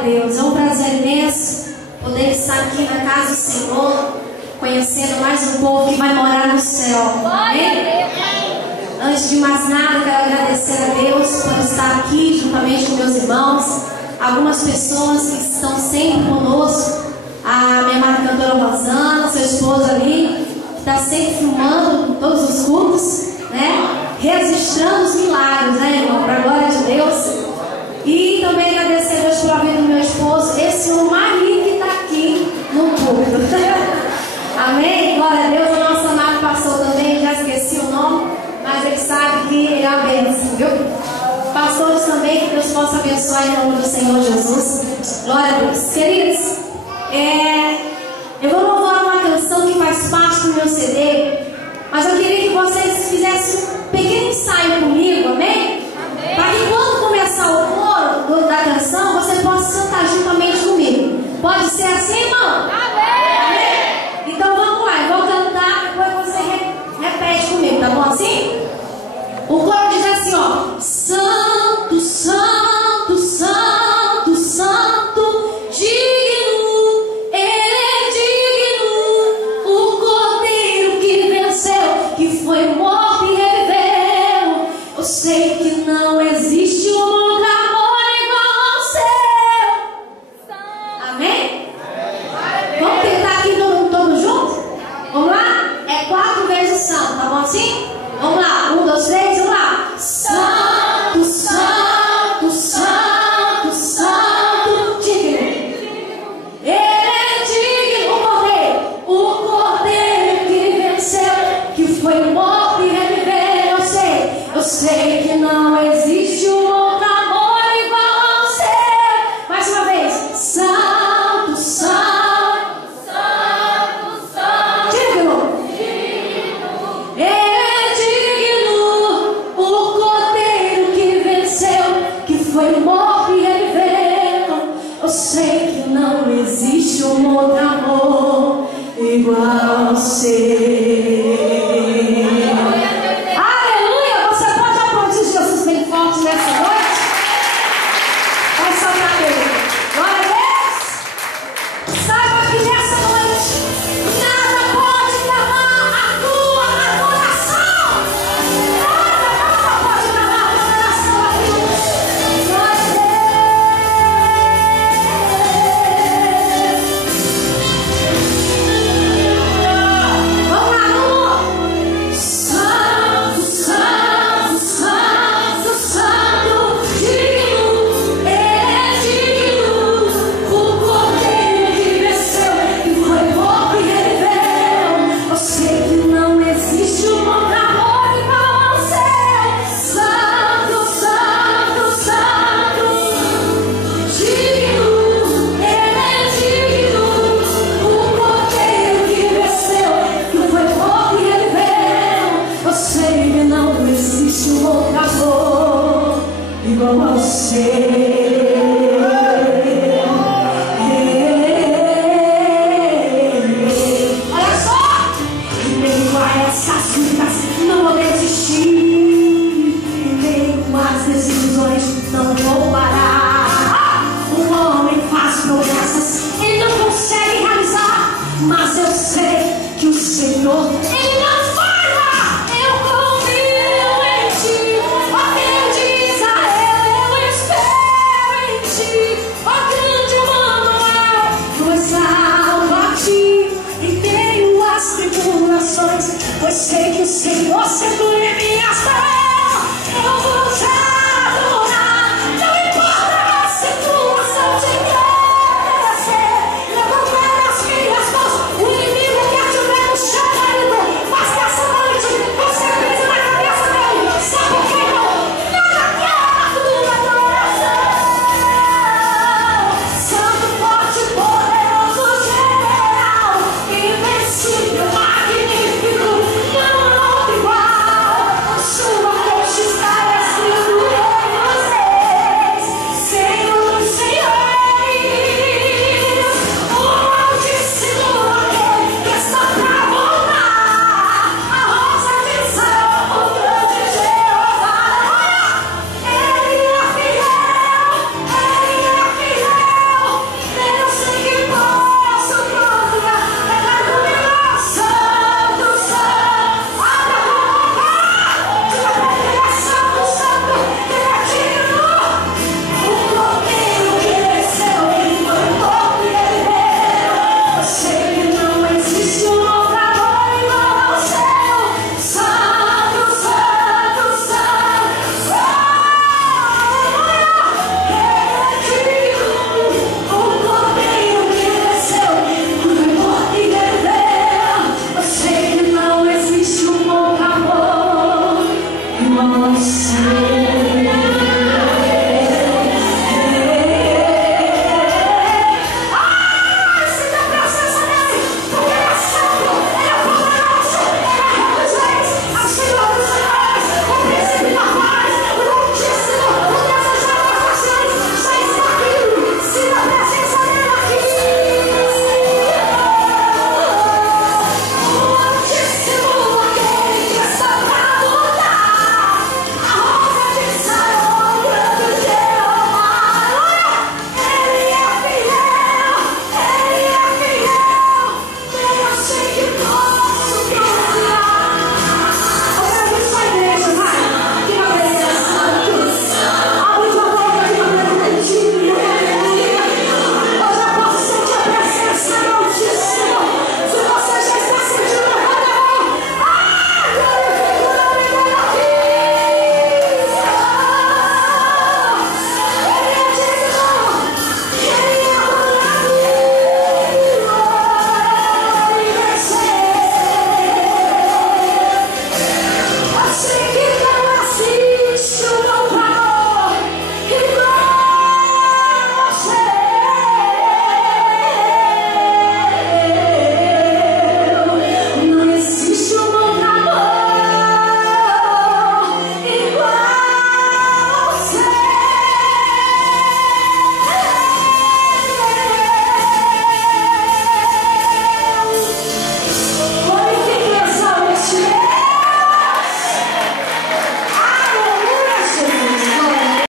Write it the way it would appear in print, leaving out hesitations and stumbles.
a Deus, é um prazer imenso poder estar aqui na casa do Senhor, conhecendo mais um povo que vai morar no céu. Amém? Antes de mais nada, quero agradecer a Deus por estar aqui juntamente com meus irmãos, algumas pessoas que estão sempre conosco, a minha amada cantora Rosana, seu esposo ali, que está sempre filmando todos os cultos, né? Registrando os milagres, né, irmão? Para a glória de Deus. E também agradecer a Deus pela vida do meu esposo, esse o marido que está aqui no culto. Amém? Glória a Deus. O nosso amado pastor também, já esqueci o nome, mas ele sabe que ele é a bênção, viu? Pastores também, que Deus possa abençoar em nome do Senhor Jesus. Glória a Deus. Queridos, eu vou louvar uma canção que faz parte do meu CD, mas eu queria que vocês fizessem um pequeno ensaio comigo, amém? Para que quando começar o coro da canção, você possa cantar juntamente comigo. Pode ser assim, irmão? Amém? Então vamos lá, eu vou cantar, depois você repete comigo, tá bom assim? O coro diz assim, ó: Santo, Santo, Santo, Santo, digno, Ele é digno, o Cordeiro que venceu, que foi morto e reviveu. Eu sei que não existe um outro amor igual ao seu. Amém? Vamos tentar aqui todos juntos? Vamos lá? É 4 vezes santo, tá bom assim? Vamos lá, 1, 2, 3, vamos lá. Santo, Santo, Santo, Santo, digno. Ele é digno, o Cordeiro que venceu, que foi morto e reviveu. Eu sei que não existe um outro amor igual ao seu. Mais uma vez. Santo, Santo, Santo, Santo, digno. Ele é digno, o Cordeiro que venceu, que foi morto e reviveu. Eu sei que não existe um outro amor igual ao seu. Pois sei que o Senhor sempre